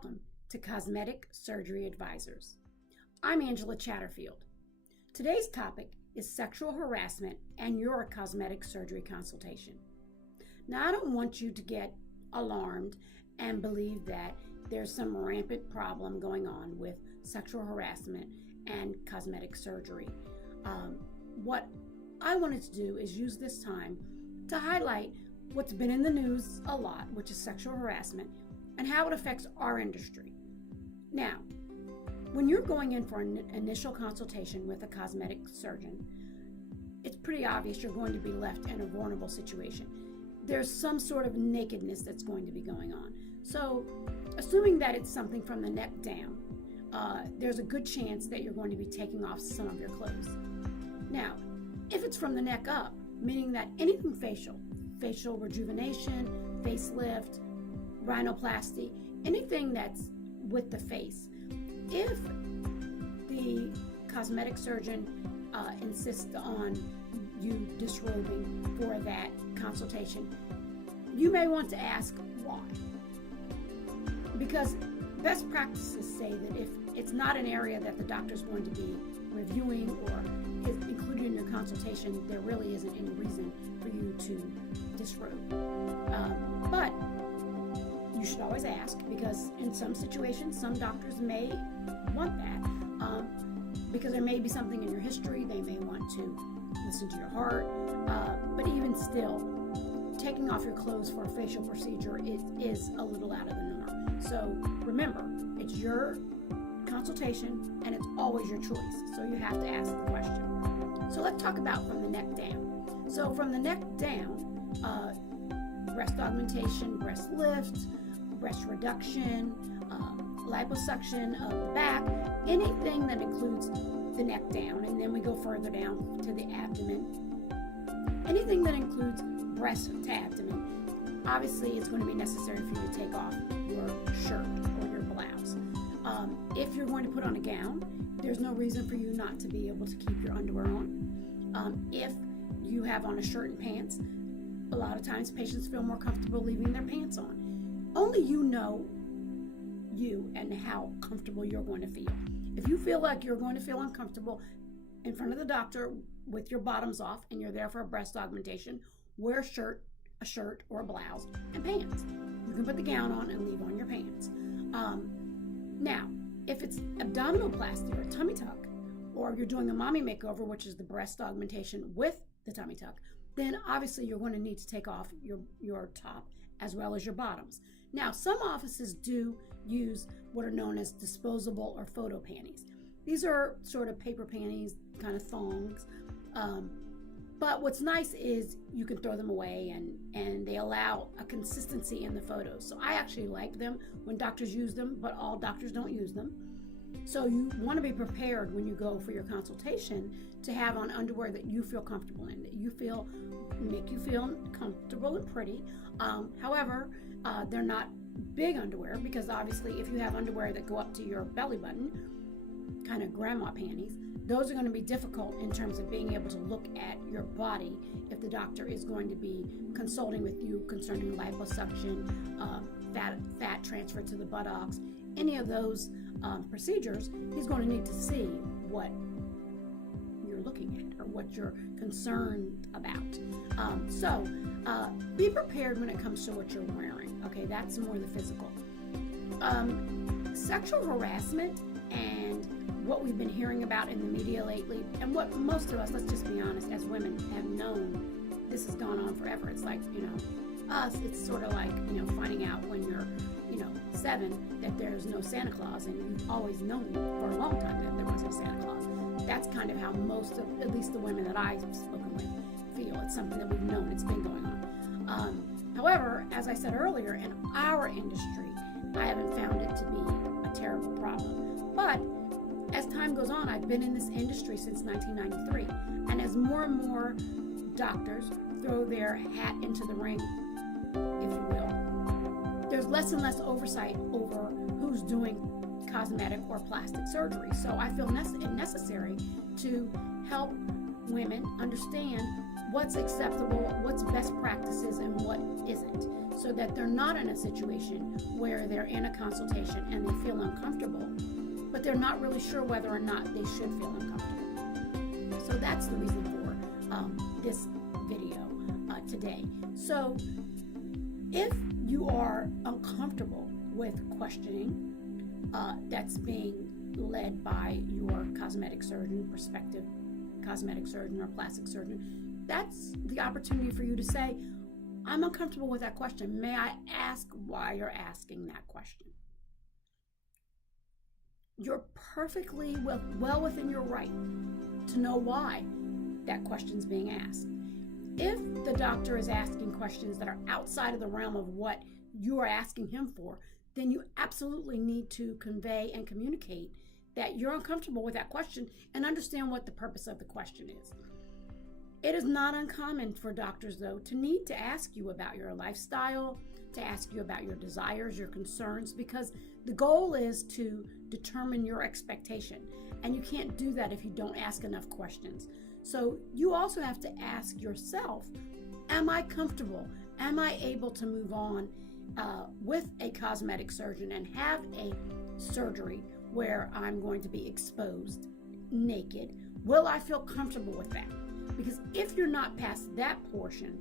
Welcome to Cosmetic Surgery Advisors. I'm Angela Chatterfield. Today's topic is sexual harassment and your cosmetic surgery consultation. Now, I don't want you to get alarmed and believe that there's some rampant problem going on with sexual harassment and cosmetic surgery. What I wanted to do is use this time to highlight what's been in the news a lot, which is sexual harassment, and how it affects our industry. Now, when you're going in for an initial consultation with a cosmetic surgeon, it's pretty obvious you're going to be left in a vulnerable situation. There's some sort of nakedness that's going to be going on. So, assuming that it's something from the neck down, there's a good chance that you're going to be taking off some of your clothes. Now, if it's from the neck up, meaning that anything facial rejuvenation, facelift, rhinoplasty, anything that's with the face, if the cosmetic surgeon insists on you disrobing for that consultation, you may want to ask why. Because best practices say that if it's not an area that the doctor's going to be reviewing or is included in your consultation, there really isn't any reason for you to disrobe. But you should always ask, because in some situations, some doctors may want that because there may be something in your history. They may want to listen to your heart. But even still, taking off your clothes for a facial procedure is a little out of the norm. So remember, it's your consultation and it's always your choice. So you have to ask the question. So let's talk about from the neck down. So from the neck down, breast augmentation, breast lift, breast reduction, liposuction of the back, anything that includes the neck down, and then we go further down to the abdomen. Anything that includes breast to abdomen, obviously it's going to be necessary for you to take off your shirt or your blouse. If you're going to put on a gown, there's no reason for you not to be able to keep your underwear on. If you have on a shirt and pants, a lot of times patients feel more comfortable leaving their pants on. Only you know you and how comfortable you're going to feel. If you feel like you're going to feel uncomfortable in front of the doctor with your bottoms off and you're there for a breast augmentation, wear a shirt or a blouse and pants. You can put the gown on and leave on your pants. Now, if it's abdominoplasty or a tummy tuck, or you're doing a mommy makeover, which is the breast augmentation with the tummy tuck, then obviously you're going to need to take off your top as well as your bottoms. Now, some offices do use what are known as disposable or photo panties. These are sort of paper panties, kind of thongs. But what's nice is you can throw them away and they allow a consistency in the photos. So I actually like them when doctors use them, but all doctors don't use them. So you want to be prepared when you go for your consultation to have on underwear that you feel comfortable in, that make you feel comfortable and pretty. However, they're not big underwear, because obviously if you have underwear that go up to your belly button, kind of grandma panties, those are going to be difficult in terms of being able to look at your body if the doctor is going to be consulting with you concerning liposuction, fat transfer to the buttocks, any of those procedures. He's going to need to see what you're looking at or what you're concerned about. So be prepared when it comes to what you're wearing. Okay, that's more the physical. Sexual harassment and what we've been hearing about in the media lately, and what most of us, let's just be honest, as women have known, this has gone on forever. It's like, us, it's sort of like, finding out when you're, 7 that there's no Santa Claus, and you've always known for a long time that there was no Santa Claus. That's kind of how most of, at least the women that I've spoken with, feel. It's something that we've known. It's been going on. However, as I said earlier, in our industry, I haven't found it to be a terrible problem. But as time goes on, I've been in this industry since 1993, and as more and more doctors throw their hat into the ring, if you will, there's less and less oversight over who's doing cosmetic or plastic surgery. So I feel it necessary to help women understand what's acceptable, what's best practices, and what isn't, so that they're not in a situation where they're in a consultation and they feel uncomfortable, but they're not really sure whether or not they should feel uncomfortable. So that's the reason for this video today. So if you are uncomfortable with questioning that's being led by your cosmetic surgeon, prospective cosmetic surgeon, or plastic surgeon, that's the opportunity for you to say, I'm uncomfortable with that question. May I ask why you're asking that question? You're perfectly well within your right to know why that question's being asked. If the doctor is asking questions that are outside of the realm of what you are asking him for, then you absolutely need to convey and communicate that you're uncomfortable with that question and understand what the purpose of the question is. It is not uncommon for doctors, though, to need to ask you about your lifestyle, to ask you about your desires, your concerns, because the goal is to determine your expectation. And you can't do that if you don't ask enough questions. So you also have to ask yourself, am I comfortable? Am I able to move on with a cosmetic surgeon and have a surgery where I'm going to be exposed naked? Will I feel comfortable with that? Because if you're not past that portion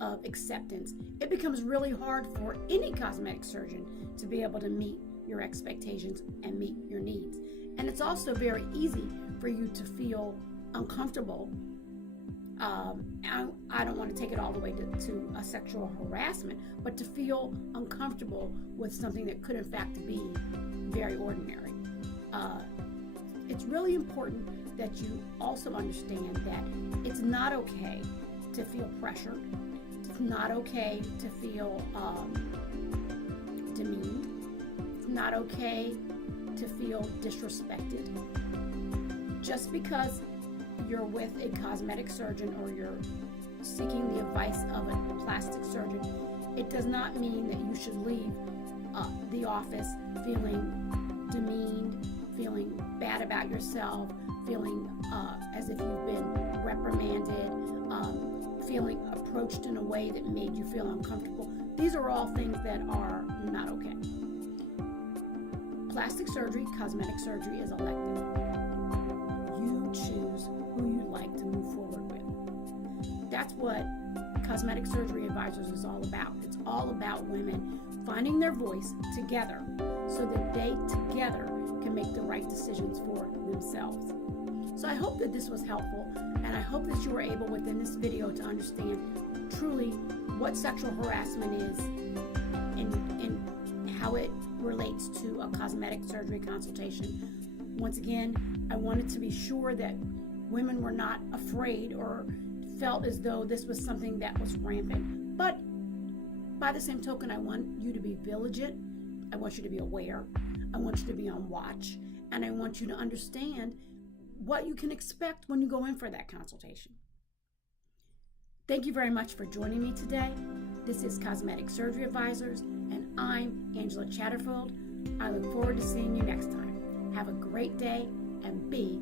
of acceptance, it becomes really hard for any cosmetic surgeon to be able to meet your expectations and meet your needs. And it's also very easy for you to feel uncomfortable. I don't want to take it all the way to a sexual harassment, but to feel uncomfortable with something that could in fact be very ordinary. It's really important that you also understand that it's not okay to feel pressured. It's not okay to feel demeaned. It's not okay to feel disrespected. Just because you're with a cosmetic surgeon or you're seeking the advice of a plastic surgeon, it does not mean that you should leave the office feeling demeaned, feeling bad about yourself, feeling as if you've been reprimanded, feeling approached in a way that made you feel uncomfortable. These are all things that are not okay. Plastic surgery, cosmetic surgery is elective. You choose who you'd like to move forward with. That's what Cosmetic Surgery Advisors is all about. It's all about women finding their voice together so that they together can make the right decisions for themselves. So I hope that this was helpful, and I hope that you were able within this video to understand truly what sexual harassment is and how it relates to a cosmetic surgery consultation. Once again, I wanted to be sure that women were not afraid or felt as though this was something that was rampant. But by the same token, I want you to be vigilant. I want you to be aware. I want you to be on watch. And I want you to understand what you can expect when you go in for that consultation. Thank you very much for joining me today. This is Cosmetic Surgery Advisors, and I'm Angela Chatterfield. I look forward to seeing you next time. Have a great day and be